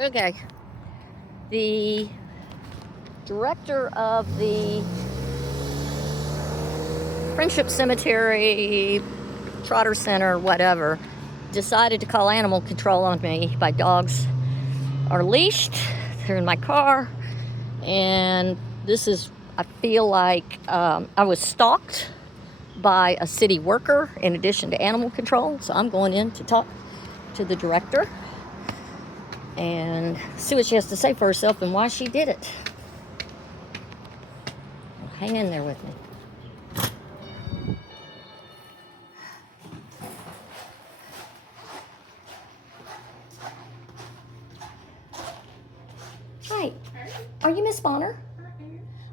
Okay. The director of the Friendship Cemetery, Trotter Center, whatever, decided to call animal control on me. My dogs are leashed, they're in my car, and this is, I feel like I was stalked by a city worker in addition to animal control. So I'm going in to talk to the director and see what she has to say for herself and why she did it. Hang in there with me. Hi, are you Miss Bonner?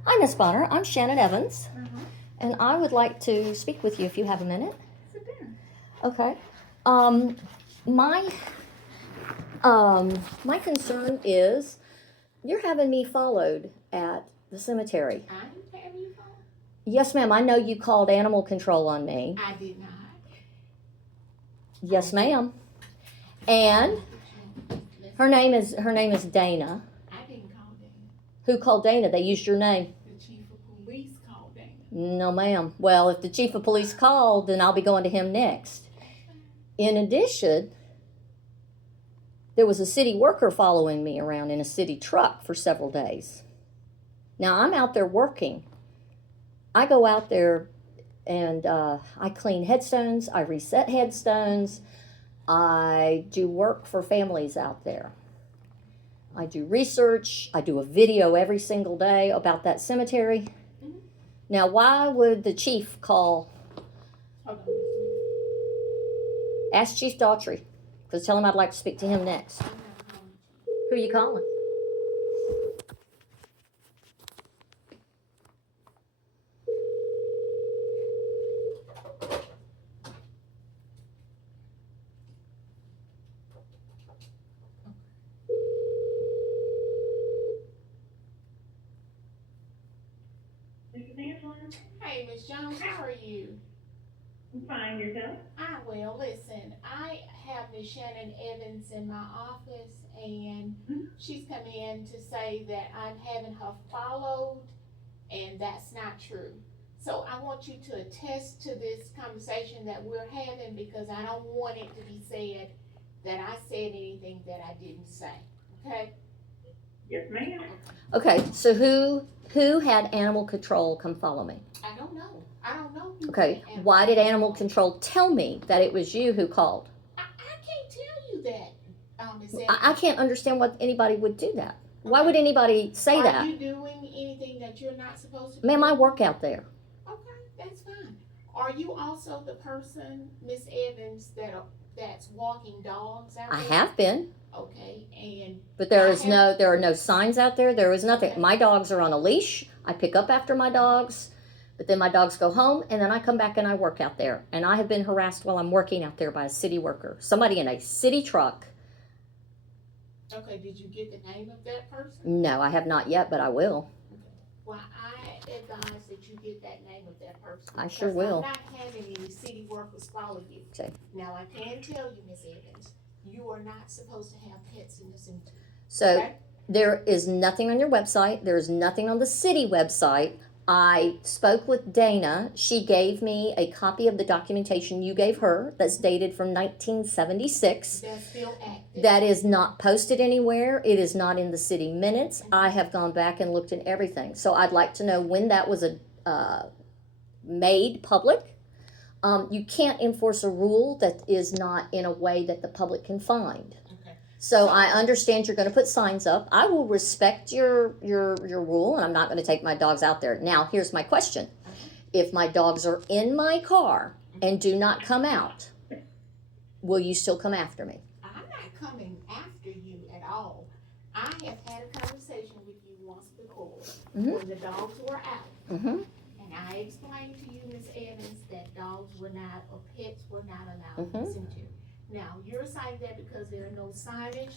I'm Miss Bonner. I'm Shannon Evans, and I would like to speak with you if you have a minute. Okay. My my concern is you're having me followed at the cemetery. I'm having you followed? Yes, ma'am. I know you called animal control on me. I did not. Yes, ma'am. And her name is Dana. I didn't call Dana. Who called Dana? They used your name. The chief of police called Dana. No, ma'am. Well, if the chief of police called, then I'll be going to him next. In addition, there was a city worker following me around in a city truck for several days. Now, I'm out there working. I go out there and I clean headstones, I reset headstones, I do work for families out there. I do research, I do a video every single day about that cemetery. Mm-hmm. Now, why would the chief call? Hold on. Ask Chief Daughtry, because tell him I'd like to speak to him next. Who are you calling? Hey, Miss Jones, how are you? I'm fine, yourself? Well, listen, I have Miss Shannon Evans in my office, and she's come in to say that I'm having her followed, and that's not true. So I want you to attest to this conversation that we're having, because I don't want it to be said that I said anything that I didn't say, okay? Yes, ma'am. Okay, so who had animal control come follow me? I don't know. Okay, why did animal control tell me that it was you who called? I can't tell you that, Ms. Evans. I can't understand why anybody would do that. Why would anybody say that? Are you doing anything that you're not supposed to do? Ma'am, I work out there. Okay, that's fine. Are you also the person, Miss Evans, that's walking dogs out there? I have been. Okay, but there are no signs out there. There is nothing. My dogs are on a leash. I pick up after my dogs, but then my dogs go home, and then I come back and I work out there. And I have been harassed while I'm working out there by a city worker, somebody in a city truck. Okay, did you get the name of that person? No, I have not yet, but I will. Okay. Well, I advise that you get that name of that person. I sure will. I'm not having any city workers follow you. Okay. Now, I can tell you, Miss Evans, you are not supposed to have pets in the cemetery. So okay? There is nothing on your website. There is nothing on the city website. I spoke with Dana. She gave me a copy of the documentation you gave her that's dated from 1976. That's still active. That is not posted anywhere. It is not in the city minutes. I have gone back and looked at everything. So I'd like to know when that was made public. You can't enforce a rule that is not in a way that the public can find. Okay. So I understand you're going to put signs up. I will respect your rule, and I'm not going to take my dogs out there. Now, here's my question. If my dogs are in my car and do not come out, will you still come after me? I'm not coming after you at all. I have had a conversation with you once before when the dogs were out. Mm-hmm. And I explained to you, Ms. Evans, that dogs were not, or pets were not allowed in the cemetery. Now, you're saying that because there are no signage,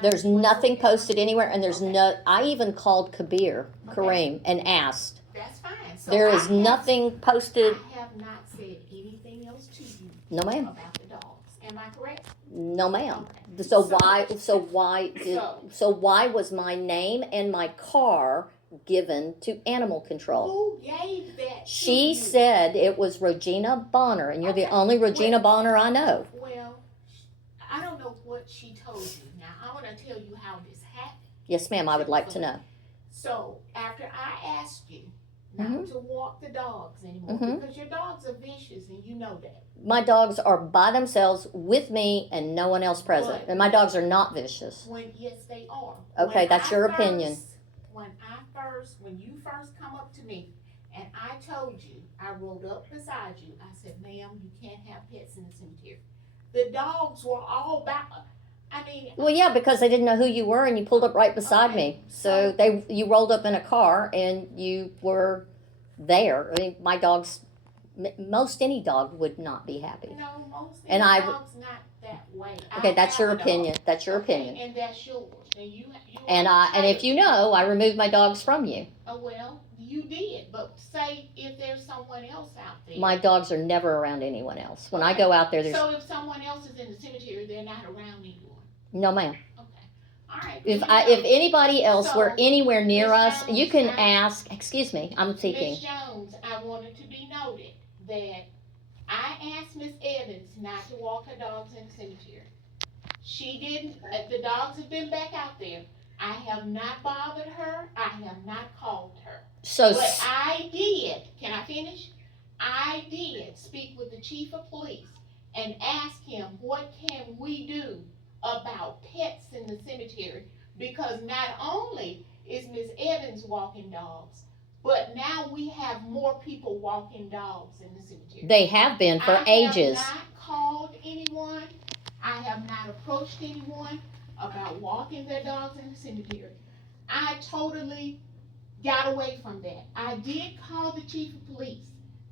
There's nothing posted anywhere, and there's I even called Kareem, and asked. That's fine. So there is nothing posted. I have not said anything else to you No, ma'am. about the dogs. Am I correct? No, ma'am. Okay. So why was my name and my car given to animal control? Who gave that to She you? said it was Rogena Bonner, and you're the Okay. only Rogena Bonner I know. Well, I don't know what she told you. Now, I want to tell you how this happened. Yes, ma'am, I would like to know. So, after I asked you not to walk the dogs anymore, because your dogs are vicious and you know that. My dogs are by themselves with me and no one else present. But- And my dogs are not vicious. Yes, they are. Okay, that's your opinion. When you first come up to me and I told you, I rolled up beside you, I said, ma'am, you can't have pets in the cemetery. The dogs were all back. Well, yeah, because they didn't know who you were and you pulled up right beside me. So you rolled up in a car and you were there. I mean, my dogs, most any dog would not be happy. No, most And dogs not that way. Okay, I that's your have a dog. opinion. That's your Okay, opinion. and that's yours. And you And if you know, I removed my dogs from you. Oh, well, you did, but say if there's someone else out there. My dogs are never around anyone else. When I go out there, there's So if someone else is in the cemetery, they're not around anyone. no, ma'am. Okay, all right. If anybody else were anywhere near Ms. us, Jones, you can ask. Excuse me, I'm speaking. Ms. Jones, I wanted to be noted that I asked Miss Evans not to walk her dogs in the cemetery. She didn't. The dogs have been back out there. I have not bothered her. I have not called her. So But I did. Can I finish? I did speak with the chief of police and ask him, what can we do about pets in the cemetery? Because not only is Miss Evans walking dogs, but now we have more people walking dogs in the cemetery. they have been for ages. I have not called anyone. I have not approached anyone about walking their dogs in the cemetery. I totally got away from that. I did call the chief of police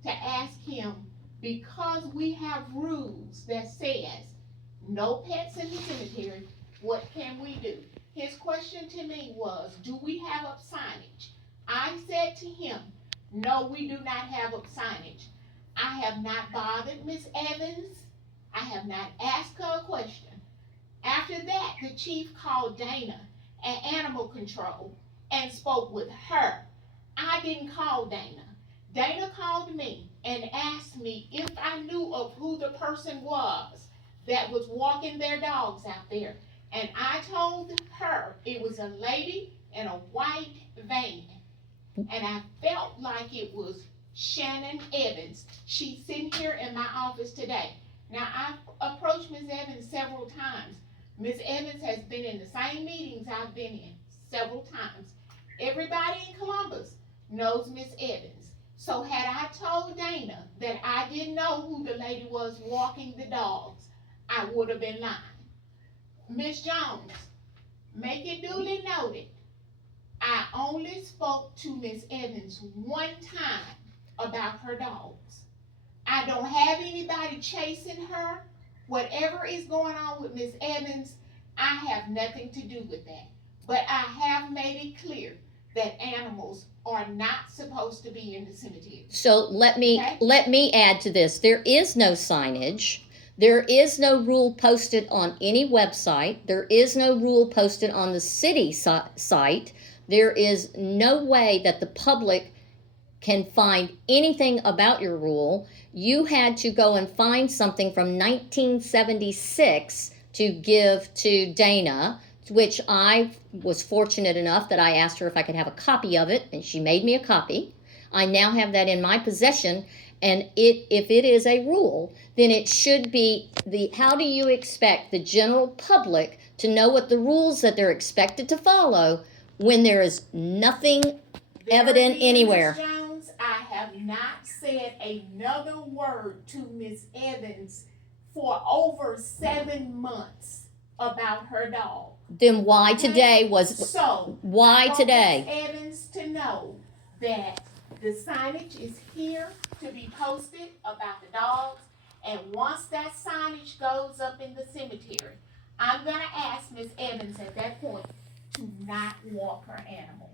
to ask him, because we have rules that says no pets in the cemetery, what can we do? His question to me was, do we have up signage? I said to him, no, we do not have up signage. I have not bothered Miss Evans. I have not asked her a question. After that, the chief called Dana at Animal Control and spoke with her. I didn't call Dana. Dana called me and asked me if I knew of who the person was that was walking their dogs out there. And I told her it was a lady in a white van. And I felt like it was Shannon Evans. She's sitting here in my office today. Now, I've approached Ms. Evans several times. Ms. Evans has been in the same meetings I've been in several times. Everybody in Columbus knows Miss Evans. So had I told Dana that I didn't know who the lady was walking the dogs, I would have been lying. Miss Jones, make it duly noted, I only spoke to Miss Evans one time about her dogs. I don't have anybody chasing her. Whatever is going on with Miss Evans, I have nothing to do with that. But I have made it clear that animals are not supposed to be in the cemetery. So let me add to this. There is no signage. There is no rule posted on any website. There is no rule posted on the city site. There is no way that the public can find anything about your rule. You had to go and find something from 1976 to give to Dana, which I was fortunate enough that I asked her if I could have a copy of it, and she made me a copy. I now have that in my possession, and if it is a rule, then it should be how do you expect the general public to know what the rules that they're expected to follow when there is nothing evident anywhere? Ms. Jones, I have not said another word to Miss Evans for over 7 months about her dog. Then why today was so? Why today? Miss Evans to know that the signage is here to be posted about the dogs, and once that signage goes up in the cemetery, I'm gonna ask Miss Evans at that point to not walk her animals.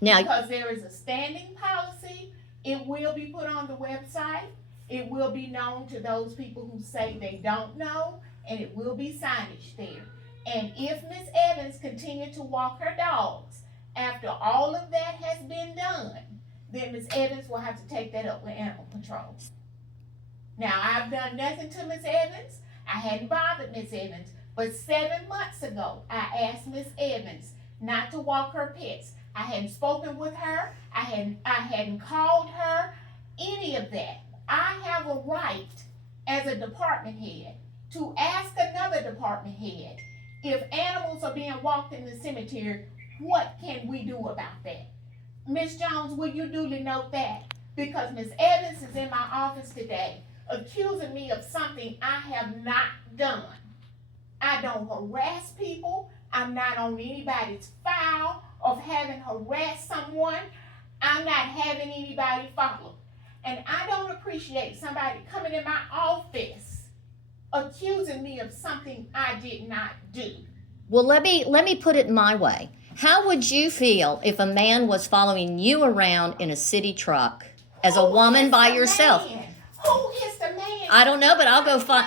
Now, Because there is a standing policy, it will be put on the website. It will be known to those people who say they don't know, and it will be signage there. And if Miss Evans continued to walk her dogs after all of that has been done, then Miss Evans will have to take that up with animal control. Now, I've done nothing to Miss Evans. I hadn't bothered Miss Evans, but 7 months ago, I asked Miss Evans not to walk her pets. I hadn't spoken with her. I hadn't called her, any of that. I have a right as a department head to ask another department head, if animals are being walked in the cemetery, what can we do about that? Miss Jones, will you duly note that? Because Miss Evans is in my office today accusing me of something I have not done. I don't harass people. I'm not on anybody's file of having harassed someone. I'm not having anybody follow. And I don't appreciate somebody coming in my office accusing me of something I did not do. Well, let me put it my way. How would you feel if a man was following you around in a city truck as a woman by yourself? Man? Who is the man? I don't know, but I'll go find.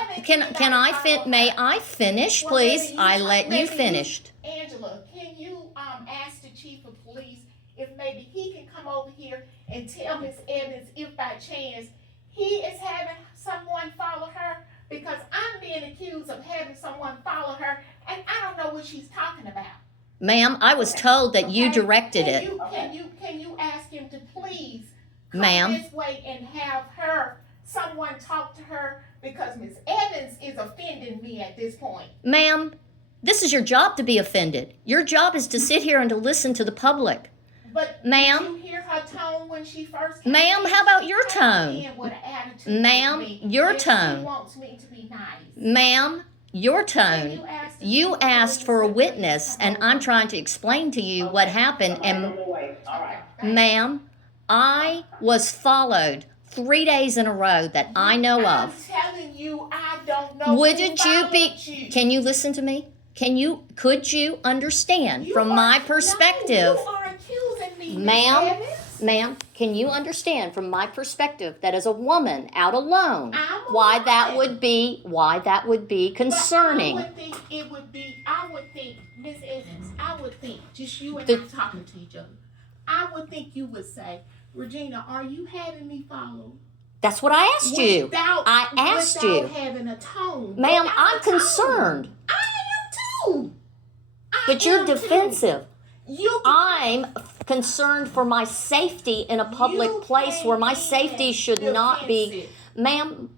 May I finish, please? I let you finish. Angela, can you ask the chief of police if maybe he can come over here and tell Miss Evans if by chance he is having someone follow her? Because I'm being accused of having someone follow her, and I don't know what she's talking about. Ma'am, I was told that you directed it. Can you ask him to please come Ma'am. this way and have someone talk to her, because Miss Evans is offending me at this point. Ma'am, this is your job to be offended. Your job is to sit here and to listen to the public. But ma'am, did you hear her tone when she first came ma'am, in? how about your tone? With an attitude ma'am, with me, your that tone. She wants me to be nice. Ma'am, your tone. You asked for a witness, and I'm trying to explain to you what happened. And ma'am, I was followed 3 days in a row that I know of. I'm telling you, I don't know. Can you listen to me? Could you understand from my perspective? No, you are accusing me, Ma'am, can you understand from my perspective that as a woman out alone, why that would be concerning? I would think, Miss Evans, just you and I talking to each other, I would think you would say, Rogena, are you having me follow? That's what I asked you. Without having a tone. Ma'am, I'm concerned. I am too. But you're defensive. I'm concerned for my safety in a public place where my safety should not be. Ma'am,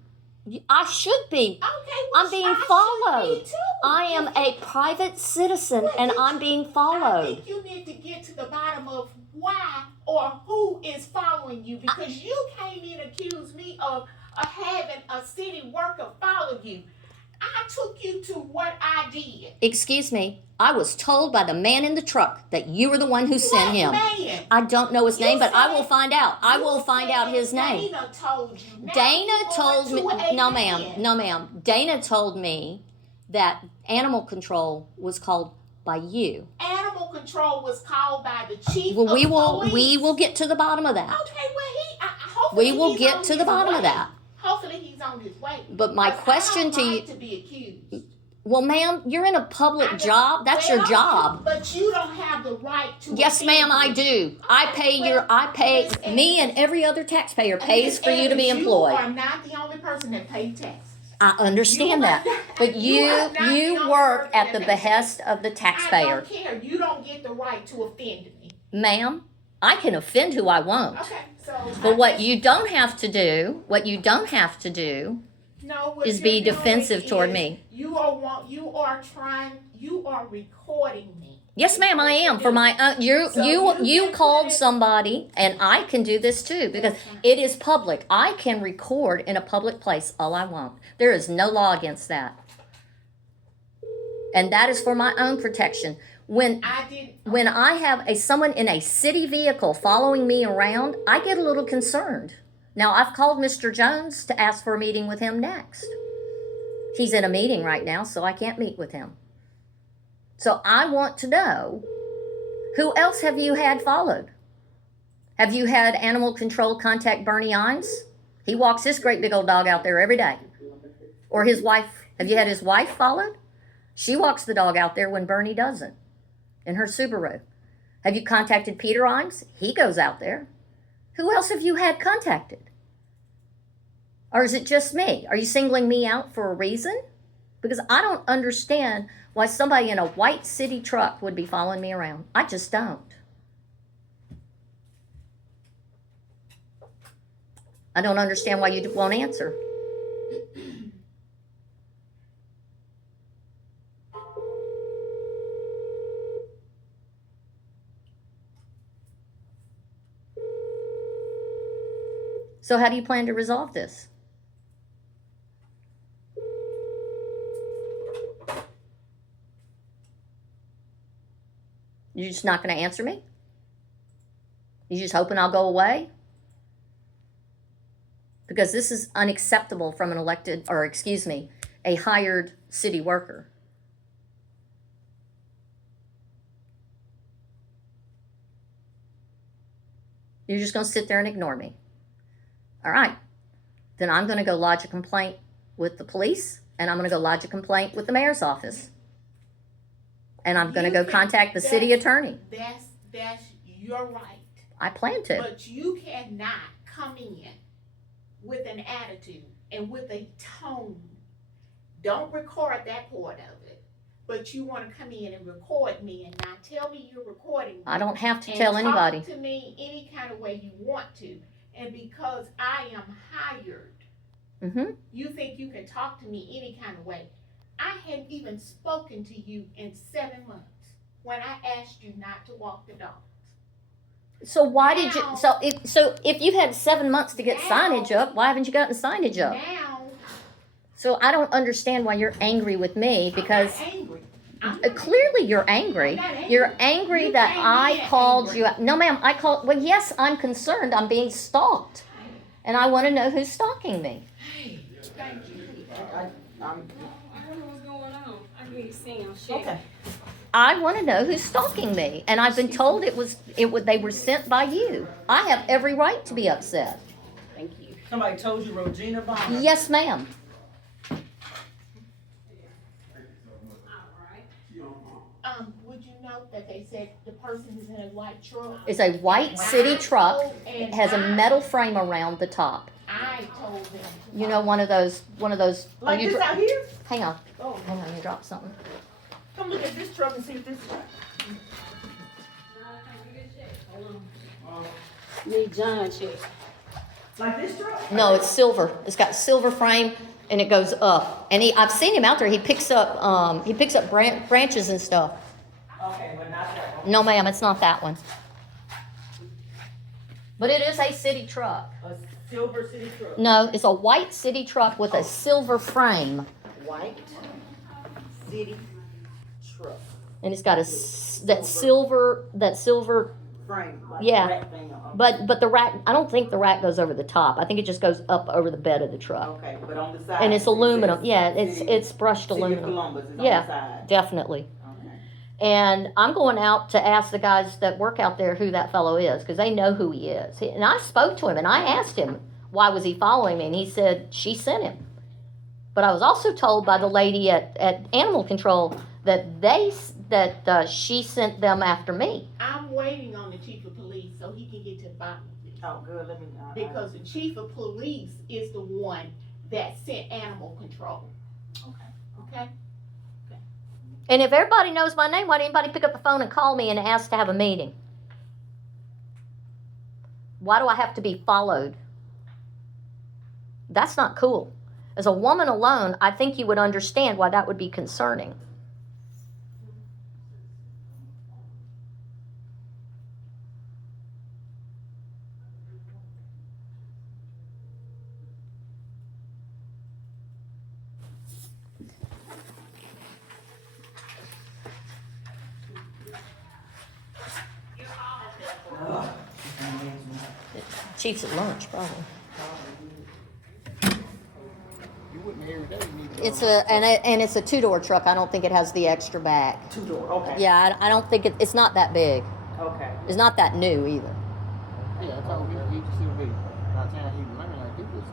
I should be. I'm being followed. I am a private citizen and I'm being followed. I think you need to get to the bottom of why or who is following you, because you came in and accused me of having a city worker follow you. I took you to what I did. Excuse me. I was told by the man in the truck that you were the one who sent him. Man? I don't know his name, but I will find out. I will find out his name. Dana told you. Dana told me. No, ma'am. Dana told me that animal control was called by you. Animal control was called by the chief Well, of police. we will get to the bottom of that. Okay, well, hopefully we will get to the bottom of that. Hopefully he's on his way. But my question to you, to be accused. Well, ma'am, you're in a public job. That's your job. But you don't have the right to. Yes, ma'am, I do. Me and every other taxpayer pays for you to be employed. You are not the only person that pays taxes. I understand that. But you work at the behest of the taxpayer. I don't care. You don't get the right to offend me. Ma'am, I can offend who I want. Okay, so. But what you don't have to do is be defensive toward me. You are recording me. Yes, ma'am, I am. For my you called somebody, and I can do this too because it is public. I can record in a public place all I want. There is no law against that, and that is for my own protection. When I have someone in a city vehicle following me around, I get a little concerned. Now, I've called Mr. Jones to ask for a meeting with him next. He's in a meeting right now, so I can't meet with him. So I want to know, who else have you had followed? Have you had animal control contact Bernie Hines? He walks his great big old dog out there every day. Or his wife Have you had his wife followed? She walks the dog out there when Bernie doesn't in her Subaru. Have you contacted Peter Imes? He goes out there. Who else have you had contacted? Or is it just me? Are you singling me out for a reason? Because I don't understand why somebody in a white city truck would be following me around. I just don't. I don't understand why you won't answer. So how do you plan to resolve this? You're just not going to answer me? You just hoping I'll go away? Because this is unacceptable from an elected, or excuse me, a hired city worker. You're just going to sit there and ignore me. All right. Then I'm going to go lodge a complaint with the police, and I'm going to go lodge a complaint with the mayor's office. And I'm going to go contact the city attorney. That's your right. I plan to. But you cannot come in with an attitude and with a tone. Don't record that part of it. But you want to come in and record me and not tell me you're recording me. I don't have to tell anybody. Talk to me any kind of way you want to. And because I am hired, you think you can talk to me any kind of way. I hadn't even spoken to you in 7 months when I asked you not to walk the dogs. So why did you? So if you had 7 months to get signage up, why haven't you gotten signage up? Now. So I don't understand why you're angry with me because I'm not angry. Clearly you're angry. You're angry that I called you. No, ma'am. I called. Well, yes, I'm concerned. I'm being stalked, and I want to know who's stalking me. Thank you. I don't know what's going on. I hear you saying shit. Okay. I want to know who's stalking me, and I've been told they were sent by you. I have every right to be upset. Thank you. Somebody told you Rogena Bonner. Yes, ma'am. Would you note that they said the person is in a white truck? It's a white city truck. It has a metal frame around the top. I told them. You know, one of those. Like this out here? Hang on. Oh, Hang on, you dropped something. come look at this truck and see if this. Need John check. Like this truck? No, it's silver. It's got silver frame and it goes up. And I've seen him out there. He picks up branches and stuff. Okay, but not that one. No, ma'am, it's not that one. But it is a city truck. A silver city truck. No, it's a white city truck with a silver frame, White city truck. and it's got that silver. Frame. Like Yeah. rat thing on. But the rack, I don't think the rack goes over the top. I think it just goes up over the bed of the truck. Okay, but on the side. And it's it aluminum. says Yeah, City- it's brushed City of aluminum. Columbus is Yeah. on the side. Definitely. Okay. And I'm going out to ask the guys that work out there who that fellow is, because they know who he is. And I spoke to him and I asked him, why was he following me? And he said, she sent him. But I was also told by the lady at Animal Control that she sent them after me. I'm waiting on the chief of police so he can get to the bottom of this. Oh, good. Let me. Because the chief of police is the one that sent animal control. Okay? And if everybody knows my name, why didn't anybody pick up the phone and call me and ask to have a meeting? Why do I have to be followed? That's not cool. As a woman alone, I think you would understand why that would be concerning. Chief's at lunch, probably. You wouldn't hear that. You need to It's a two-door truck. I don't think it has the extra back. 2-door. Okay. Yeah, I don't think it's not that big. Okay. It's not that new either. Yeah, I told him he still be. By the time he learned how to do this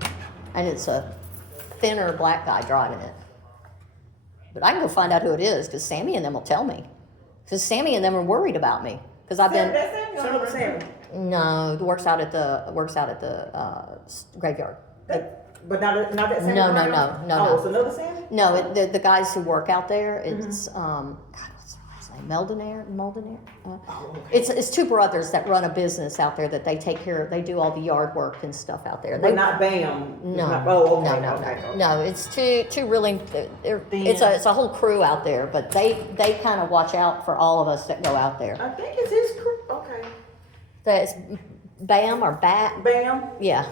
stuff. And it's a thinner black guy driving it. But I can go find out who it is because Sammy and them will tell me. Because Sammy and them are worried about me. Because I've been That's Sammy. no works out at the graveyard. But not that Sammy. No, Brown? no. Oh, it's another Sammy? No, the guys who work out there. It's God, what's their last name? Moldenaire. It's two brothers that run a business out there that they take care of. They do all the yard work and stuff out there. But not Bam. No, Okay. no. It's two really. It's a whole crew out there, but they kind of watch out for all of us that go out there. I think it's his crew. Okay. That's Bam or Bat. Bam. Yeah,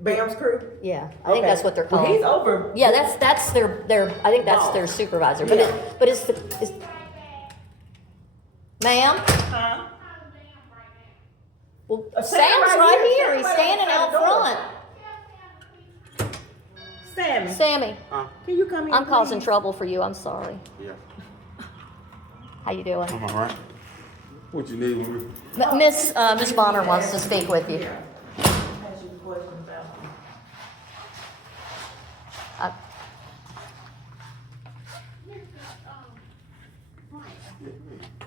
Bam's crew. yeah. I think that's what they're called. Well, he's over. Yeah, that's their. I think that's their supervisor. But Yeah. it's ma'am. Huh? Well, Sam's Sam's right here. He's Sam's standing right out outside the door. front. Sammy. Sammy, Can you come in? I'm causing please? trouble for you. I'm sorry. Yeah. How you doing? I'm all right. What you need with me? Miss Bonner wants to speak with you. Ask you a question about.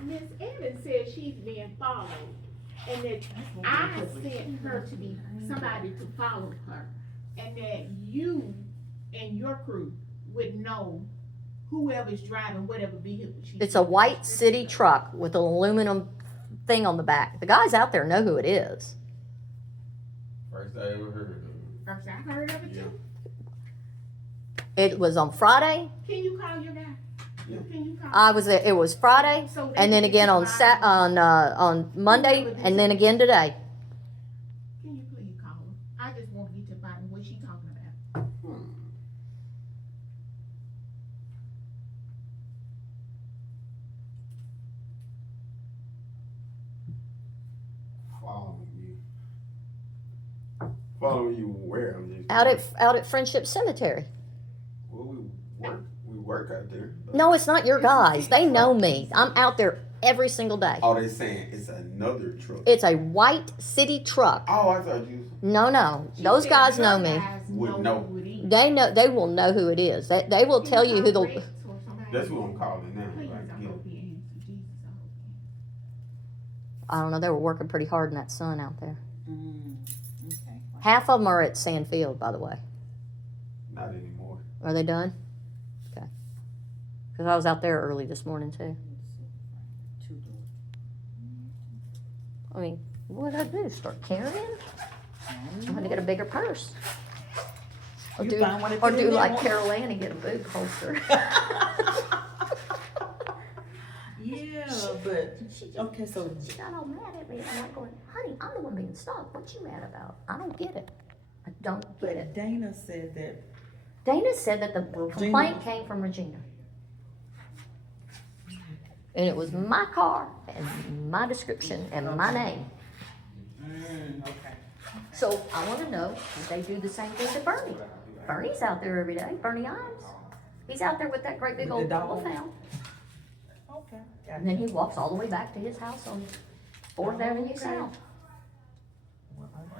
Miss Evans says she's being followed, and that I sent her to be somebody to follow her, and that you and your crew would know whoever's driving whatever vehicle she's. It's a white city truck with an aluminum thing on the back. The guys out there know who it is. First I ever heard of it. First I heard of it Yeah. too. It was on Friday. Can you call your guy? Yeah. Can you call? I was there. It was Friday, So and then again on on Monday, and then again today. Can you please call her? I just want to get to the bottom of what she's talking about. Following you where? I'm just Out at Friendship Cemetery. Well, we work out there. No, it's not your guys. They know me. I'm out there every single day. Oh, they saying it's another truck. It's a white city truck. Oh, I thought you No. She Those said guys your know me. guys Would know. who it is. They know. They will know who it is. They will tell you who the. Rex or somebody. That's who I'm calling now. Please, Like, I yeah. hope he answers. Jesus, I hope he I don't know. They were working pretty hard in that sun out there. Okay. Half of them are at Sandfield, by the way. Not anymore. Are they done? Okay. Because I was out there early this morning too. I mean, what did I do? Start carrying? I'm going to get a bigger purse. Or You do, find one at or the do end like there? Carol Ann and get a boob holster. Yeah, but okay, so She got all mad at me. I'm like going, honey, I'm the one being stopped. What you mad about? I don't get it. I don't get it. but Dana said that Dana said that the complaint came from Rogena. And it was my car and my description and my name. okay. So I want to know if they do the same thing to Bernie. Bernie's out there every day. Bernie Imes. He's out there with that great big With old the dog? wolfhound. Okay. And then he walks all the way back to his house on 4th Avenue South.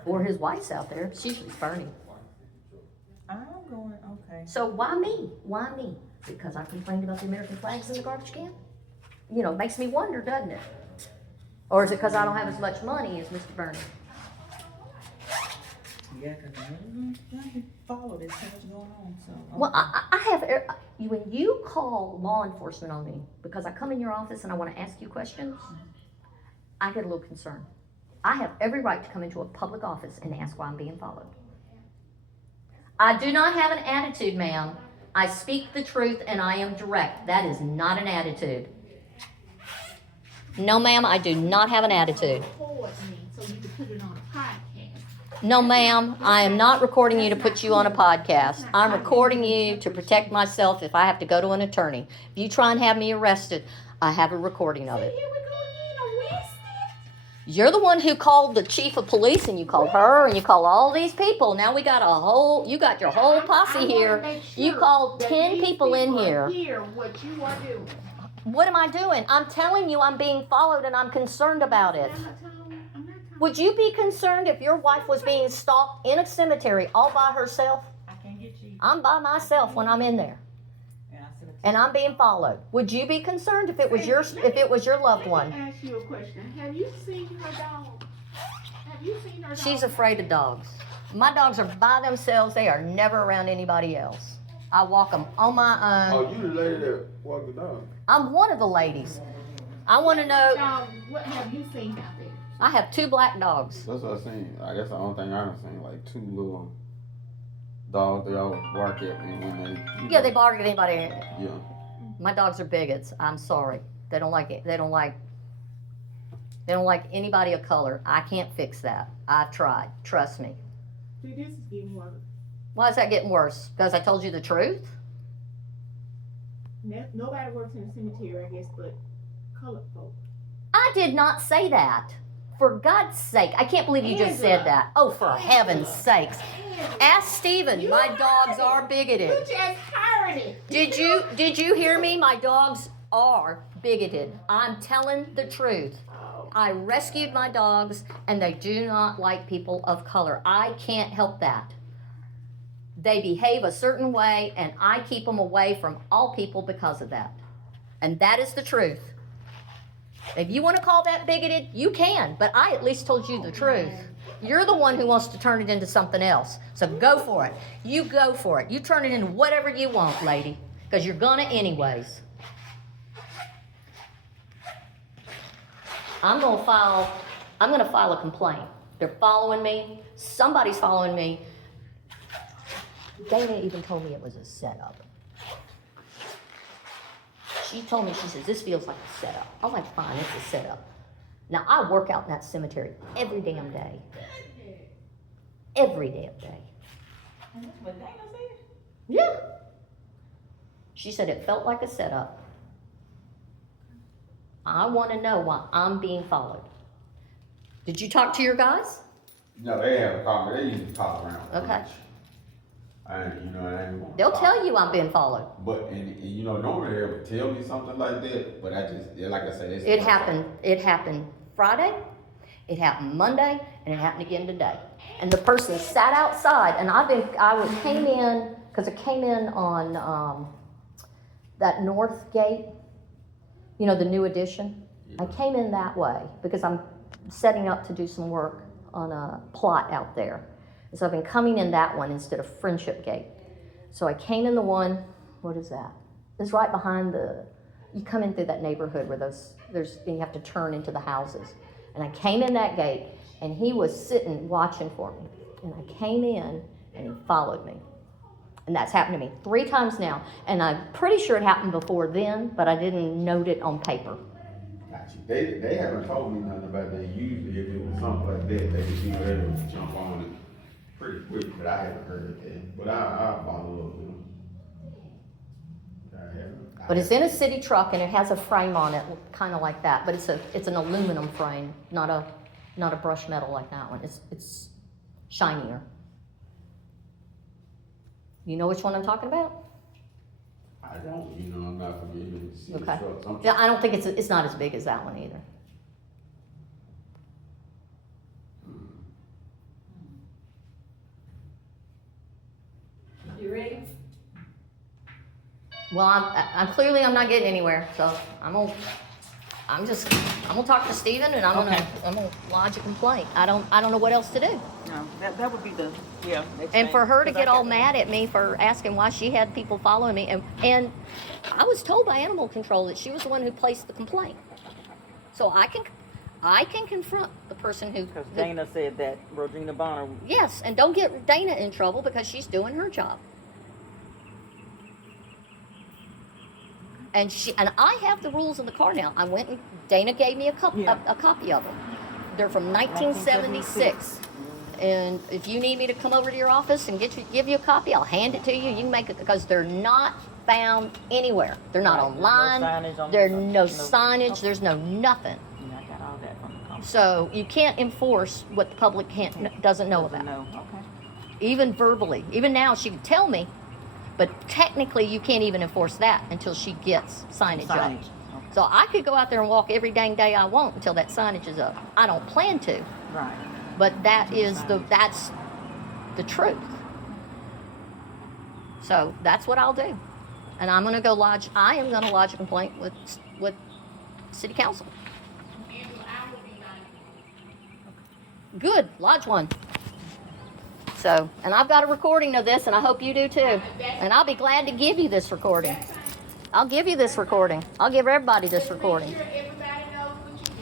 Or his wife's out there. It's usually Bernie. I'm going, okay. So why me? Why me? Because I complained about the American flags in the garbage can? You know, it makes me wonder, doesn't it? Or is it because I don't have as much money as Mr. Bernie? Yeah, because I can follow this, so what's going on, so. Well, I have, when you call law enforcement on me, because I come in your office and I want to ask you questions, I get a little concerned. I have every right to come into a public office and ask why I'm being followed. I do not have an attitude, ma'am. I speak the truth and I am direct. That is not an attitude. No, ma'am, I do not have an attitude. record me so you can put it on a podcast. No, ma'am, I am not recording you to put you on a podcast. I'm recording you to protect myself if I have to go to an attorney. If you try and have me arrested, I have a recording of Here it. we go again, arrested. You're the one who called the chief of police, and you called her, and you called all these people. Now we got you got your whole I posse wanna here. make You sure called that 10 these people in are here. Hear what you are doing. What am I doing? I'm telling you I'm being followed, and I'm concerned about it. I'm not talking. Would you be concerned if your wife was being stalked in a cemetery all by herself? I can't get you. I'm by myself when I'm in there. And I sent it and I'm being followed. Would you be concerned if it was your loved one? Let me ask you a question. Have you seen her dog? Have you seen her dog? She's afraid of dogs. My dogs are by themselves. They are never around anybody else. I walk them on my own. Oh, you the lady that walked the dog? I'm one of the ladies. I want to know. Dog, what have you seen out there? I have 2 black dogs. That's what I seen. I guess the only thing I done seen, like 2 little dogs. They always bark at me when they. Yeah, they bark at anybody. Yeah. My dogs are bigots. I'm sorry. They don't like it. They don't like anybody of color. I can't fix that. I've tried. Trust me. See, this is getting worse. Why is that getting worse? Because I told you the truth? Nobody works in a cemetery, I guess, but colored folk. I did not say that. For God's sake. I can't believe you just said that. Oh, for heaven's sakes. Ask Stephen. My dogs are bigoted. You just heard it. Did you hear me? My dogs are bigoted. I'm telling the truth. I rescued my dogs and they do not like people of color. I can't help that. They behave a certain way and I keep them away from all people because of that. And that is the truth. If you want to call that bigoted, you can, but I at least told you the truth. You're the one who wants to turn it into something else. So go for it. You go for it. You turn it into whatever you want, lady, because you're gonna anyways. I'm gonna file a complaint. They're following me. Somebody's following me. Dana even told me it was a setup. She told me, she says, this feels like a setup. I'm like, fine, it's a setup. Now, I work out in that cemetery every damn day. Every damn day. And that's what Dana said? Yeah. She said it felt like a setup. I want to know why I'm being followed. Did you talk to your guys? No, they have a comment. They usually talk around. Okay. I ain't. They'll tell you I'm being followed. But and you know, normally they would tell me something like that. But I just, like I said, It happened Friday, it happened Monday, and it happened again today. And the person sat outside, and came in on that north gate, you know, the new addition. Yeah. I came in that way because I'm setting up to do some work on a plot out there. And so I've been coming in that one instead of Friendship Gate. So I came in the one, what is that? It's right behind you come in through that neighborhood where you have to turn into the houses. And I came in that gate, and he was sitting watching for me. And I came in, and he followed me. And that's happened to me 3 times now. And I'm pretty sure it happened before then, but I didn't note it on paper. Gotcha. They haven't told me nothing about that. Usually, if it was something like that, they would be ready to jump on it pretty quick. But I haven't heard that. But I'll follow up with them. But it's in a city truck, and it has a frame on it, kind of like that. But it's an aluminum frame, not a brushed metal like that one. It's shinier. You know which one I'm talking about? I don't. I'm not familiar with the city Okay. trucks. Yeah, I don't think it's not as big as that one either. You ready? Well, I'm clearly not getting anywhere, so I'm gonna talk to Stephen, and I'm gonna lodge a complaint. I don't know what else to do. No, that would be the, next And thing, for her to 'cause I get all got- mad at me for asking why she had people following me, and I was told by animal control that she was the one who placed the complaint. So I can confront the person who. Because Dana said that Rogena Bonner. Yes, and don't get Dana in trouble because she's doing her job. And I have the rules in the car now. I went and Dana gave me a copy of them. They're from 1976. And if you need me to come over to your office and give you a copy, I'll hand it to you. You can make it, because they're not found anywhere. They're not online. There's no signage. There's no nothing. Yeah, I got all that from the company. So you can't enforce what the public doesn't know about. No, okay. Even verbally. Even now she can tell me, but technically you can't even enforce that until she gets signage up. Okay. So I could go out there and walk every dang day I want until that signage is up. I don't plan to, Right. but that's the truth. So that's what I'll do. And I am going to lodge a complaint with city council. And I will be like, Good, lodge one. So, and I've got a recording of this, and I hope you do too. And I'll be glad to give you this recording. that's fine. I'll give you this recording. I'll give everybody this Just recording. make sure everybody knows what you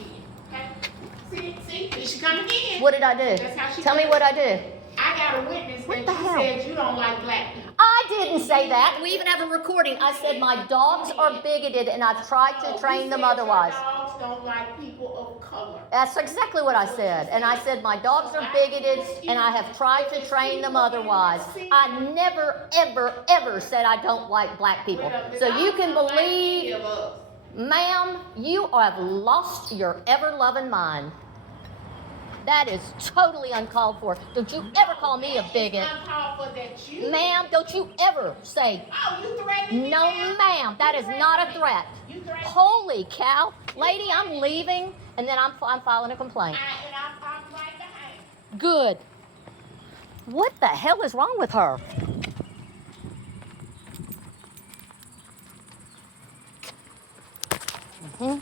did. Okay? See, here she come again. What did I do? That's how she Tell me does what it. I did. I got a witness What that the you hell? said you don't like black people. I didn't say that. We even have a recording. I said my dogs are bigoted, and I've tried to train them otherwise. Your dogs don't like people of color. That's exactly what I said. And I said my dogs are bigoted, and I have tried to train them otherwise. I never, ever, ever said I don't like black people. So you can believe, ma'am, you have lost your ever-loving mind. That is totally uncalled for. Don't you ever call me a bigot. Uncalled for that you. Ma'am, don't you ever say, Oh, you threatening me? no, ma'am, that is not a threat. You threatening me? Holy cow. Lady, I'm leaving, and then I'm filing a complaint. And I'm right behind. Good. What the hell is wrong with her? Mm-hmm.